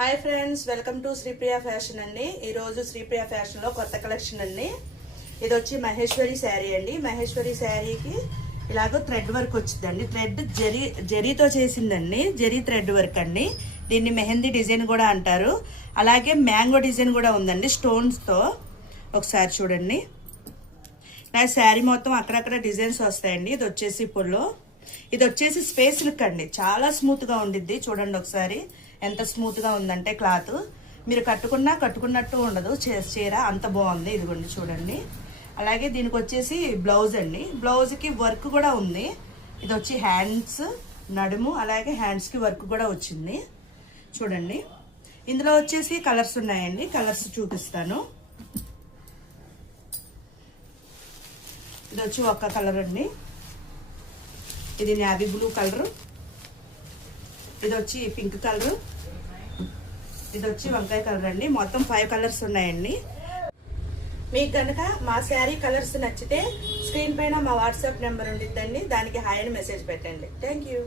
Hi friends, welcome to Sripriya fashion అండి. ఈరోజు Sripriya fashion లో కొత్త కలెక్షన్ అండి. ఇది వచ్చి మహేశ్వరి శారీ అండి. మహేశ్వరి శారీకి ఇలాగో థ్రెడ్ వర్క్ వచ్చిందండి. థ్రెడ్ జరీతో చేసిందండి. జరీ థ్రెడ్ వర్క్ అండి. దీన్ని మెహందీ డిజైన్ కూడా అంటారు. అలాగే మ్యాంగో డిజైన్ కూడా ఉందండి స్టోన్స్ తో. ఒకసారి చూడండి. నా శారీ మొత్తం అక్కడక్కడ డిజైన్స్ వస్తాయండి. ఇది వచ్చేసి పొల్లో, ఇది వచ్చేసి స్పేస్ లుక్ అండి. చాలా స్మూత్ గా ఉండిద్ది. చూడండి ఒకసారి ఎంత స్మూత్ గా ఉందంటే క్లాత్ మీరు కట్టుకున్నట్టు ఉండదు. చీర అంత బాగుంది. ఇదిగోండి చూడండి. అలాగే దీనికి వచ్చేసి బ్లౌజ్ అండి. బ్లౌజ్ కి వర్క్ కూడా ఉంది. ఇది వచ్చి హ్యాండ్స్, నడుము, అలాగే హ్యాండ్స్ కి వర్క్ కూడా వచ్చింది. చూడండి. ఇందులో వచ్చేసి కలర్స్ ఉన్నాయండి. కలర్స్ చూపిస్తాను. ఇది వచ్చి ఒక్క కలర్ అండి. ఇది నేవీ బ్లూ కలర్, ఇది వచ్చి పింక్ కలర్, ఇది వచ్చి వంకాయ కలర్ అండి. మొత్తం 5 కలర్స్ ఉన్నాయండి. మీకు కనుక మా శారీ కలర్స్ నచ్చితే స్క్రీన్ పైన మా వాట్సాప్ నెంబర్ ఉండిద్దండి. దానికి హాయ్ అని మెసేజ్ పెట్టండి. Thank you.